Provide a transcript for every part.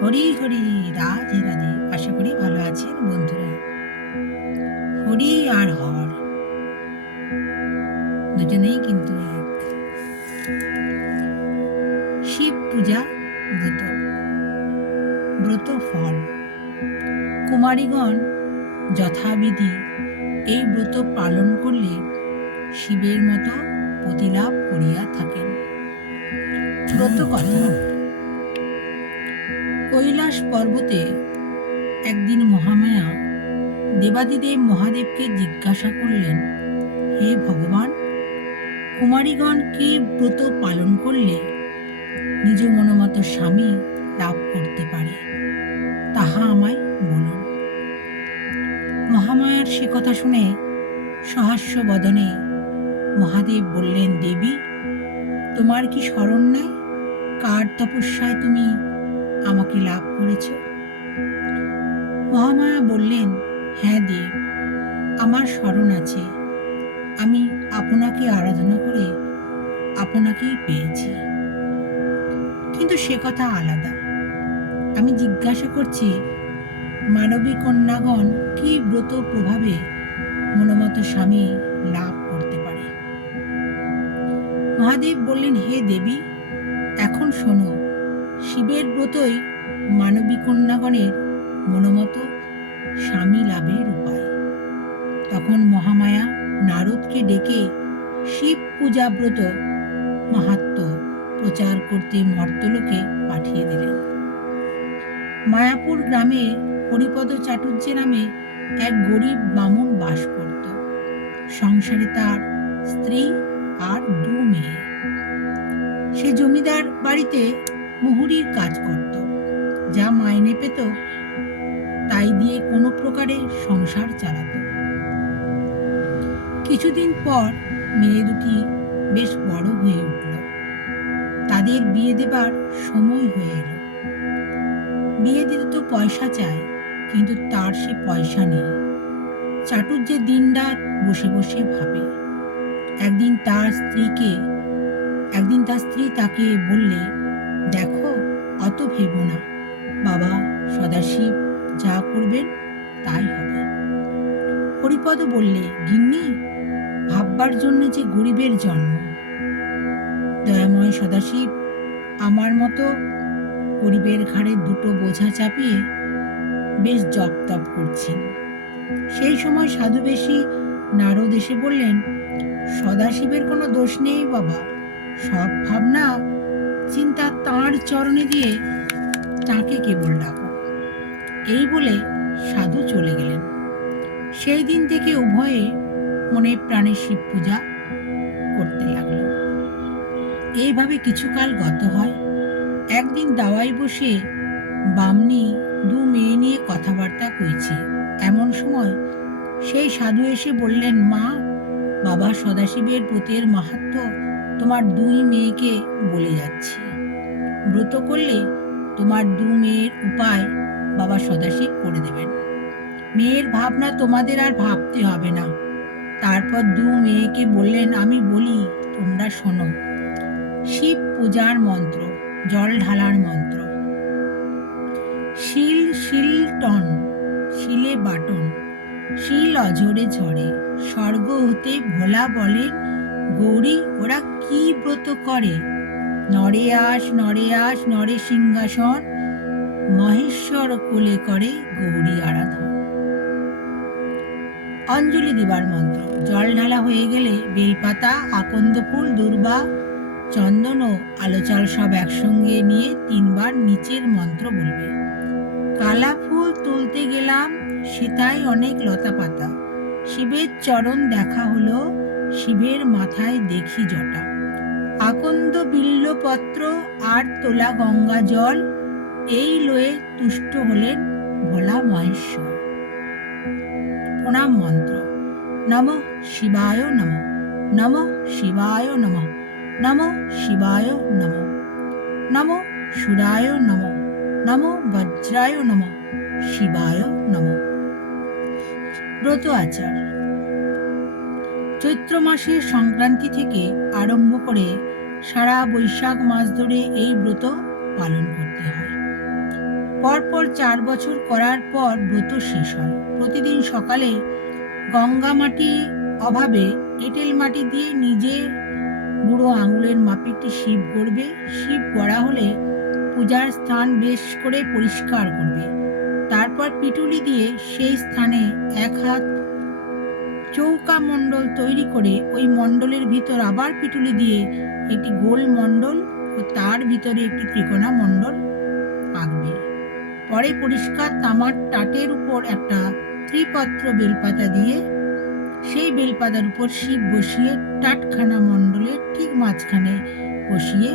হরি হরি, রাধে রাধে। আশা করি ভালো আছেন বন্ধুরা। হরি আর হর দুজনেই কিন্তু এক। শিব পূজা ব্রত, ব্রত ফল। কুমারীগণ যথাবিধি এই ব্রত পালন করলে শিবের মতো প্রতিলাভ করিয়া থাকেন। ব্রত কথা। কৈলাস পর্বতে একদিন মহামায়া দেবাদিদেব মহাদেবকে জিজ্ঞাসা করলেন, হে ভগবান, কুমারীগণ কি ব্রত পালন করলে নিজ মনোমত স্বামী লাভ করতে পারে, তাহা আমায় বলুন। মহামায়ার সে কথা শুনে সহাস্য বদনে মহাদেব বললেন, দেবী, তোমার কি স্মরণ নাই কার তপস্যায় তুমি আমাকে লাভ করেছ? মহামায়া বললেন, হ্যাঁ দেব, আমার স্মরণ আছে। আমি আপনাকে আরাধনা করে আপনাকেই পেয়েছি। কিন্তু সে কথা আলাদা। আমি জিজ্ঞাসা করছি, মানবী কন্যাগণ কি ব্রত প্রভাবে মনোমত স্বামী লাভ করতে পারে? মহাদেব বললেন, হে দেবী, এখন শোনো, শিবের ব্রতই মানবী কন্যাগণের মনোমত স্বামী লাভের উপায়। তখন মহামায়া নারদকে ডেকে শিব পূজা ব্রত মাহাত্ম্য প্রচার করতে মর্তলোকে পাঠিয়ে দিলেন। মায়াপুর গ্রামে হরিপদ চাটুর্যে নামে এক গরিব বামুন বাস করত। সংসারে তার স্ত্রী আর 2 মেয়ে। সে জমিদার বাড়িতে মুহুরির কাজ করত। যা মাইনে পেত তাই দিয়ে কোনো প্রকারে সংসার চালাত। কিছুদিন পর মেয়ে দুটি বেশ বড় হয়ে উঠল। তাদের বিয়ে দেবার সময় হয়ে এলো। বিয়ে দিতে তো পয়সা চায়, কিন্তু তার সে পয়সা নেই। চাটুর্যে দিনরাত বসে বসে ভাবে। একদিন তার স্ত্রী তাকে বললে, দেখো, অত ভেবো না, বাবা সদাশিব যা করবেন তাই হবে। হরিপদ বললে, গিন্নি, ভাববার জন্য যে গরিবের জন্ম। দয়াময় সদাশিব আমার মতো গরিবের ঘাড়ে 2টো বোঝা চাপিয়ে বেশ জপ তপ করছেন। সেই সময় সাধুবেশী নারদ এসে বললেন, সদাশিবের কোনো দোষ নেই বাবা, সব ভাবনা চিন্তা তাঁর চরণে দিয়ে তাঁকে কেবল ডাকো। এই বলে সাধু চলে গেলেন। সেই দিন থেকে উভয়ে মনে প্রাণে শিব পূজা করতে লাগলো। এইভাবে কিছুকাল গত হয়। একদিন দাওয়ায় বসে বামনি 2 মেয়ে নিয়ে কথাবার্তা কইছে। এমন সময় সেই সাধু এসে বললেন, মা, বাবা সদাশিবের ব্রতের মাহাত্ম্য তোমার 2 মেয়েকে বলে যাচ্ছি। ব্রত করলে তোমার 2 মেয়ের উপায় বাবা সদাশিব করে দেবেন। মেয়ের ভাবনা তোমাদের আর ভাবতে হবে না। তারপর 2 মেয়েকে বললেন, আমি বলি, তোমরা শোনো। শিব পূজার মন্ত্র, জল ঢালার মন্ত্র। শিল শিল টন, শিলে বাটন, শিল অঝরে ঝরে, স্বর্গ হতে ভোলা বলেন, গৌরী ওরা কি ব্রত করে? নরে আস নরে আস নরে সিংহাসন, মহেশ্বর কোলে করে গৌরী আরাধন। অঞ্জলি দিবার মন্ত্র। জল ঢালা হয়ে গেলে বেলপাতা, আকন্দ ফুল, দূর্বা, চন্দন ও আলো চাল সব একসঙ্গে নিয়ে 3 বার নিচের মন্ত্র বলবে। কালা ফুল তুলতে গেলাম, সেটাই অনেক লতা পাতা, শিবের চরণ দেখা হলো, শিবের মাথায় দেখি জটা। আকন্দ বিল্লপত্র আর তোলা গঙ্গা জল, এই লয়ে তুষ্ট হলেন ভোলা মহেশ্বর। প্রণাম মন্ত্র। নমঃ শিবায় নমঃ, নমঃ শিবায় নমঃ, নমঃ শিবায় নমঃ, নমঃ সুরায় নমঃ, নমঃ বজ্রায় নমঃ, শিবায় নমঃ। ব্রত আচার। চৈত্র মাসের সংক্রান্তি থেকে আরম্ভ করে সারা বৈশাখ মাস ধরে এই ব্রত পালন করতে হয়। পরপর 4 বছর করার পর ব্রত শেষ হয়। প্রতিদিন সকালে গঙ্গা মাটি অভাবে এঁটেল মাটি দিয়ে নিজে বুড়ো আঙুলের মাপে একটি শিব গড়বে। শিব গড়া হলে পূজার স্থান বেশ করে পরিষ্কার করবে। তারপর পিটুলি দিয়ে সেই স্থানে 1 হাত চৌকা মণ্ডল তৈরি করে ওই মণ্ডলের ভিতর আবার পিটুলি দিয়ে একটি গোল মণ্ডল ও তার ভিতরে একটি ত্রিকোণা মণ্ডল আঁকবে। পরে পরিষ্কার তামার টাটের উপর একটা ত্রিপত্র বেলপাতা দিয়ে সেই বেলপাতার উপর শিব বসিয়ে টাটখানা মণ্ডলের ঠিক মাঝখানে বসিয়ে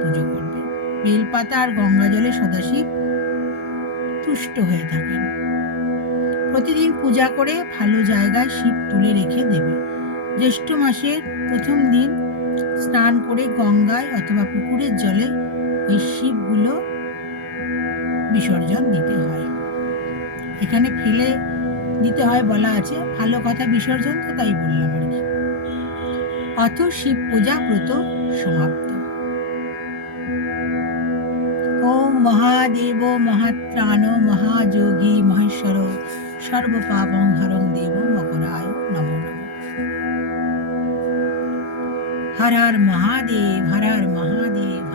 পুজো করবে। বেলপাতা আর গঙ্গা জলে সদাশিব তুষ্ট হয়ে থাকেন। প্রতিদিন পূজা করে ভালো জায়গায় শিব তুলে রেখে দেবে। জ্যৈষ্ঠ মাসের প্রথম দিন স্নান করে গঙ্গায় অথবা পুকুরের জলে ওই শিবগুলো বিসর্জন দিতে হয়। এখানে ফেলে দিতে হয় বলা আছে, ভালো কথা বিসর্জন তো তাই বললাম আর কি। অথ শিব পূজা ব্রত সমাপ্ত। ওম মহাদেব মহাত্রাণ মহাযোগী মহেশ্বর সর্বপাপং হরং দেব মকরায় নমো নমঃ। হর হর মহাদেব, হর হর মহাদেব,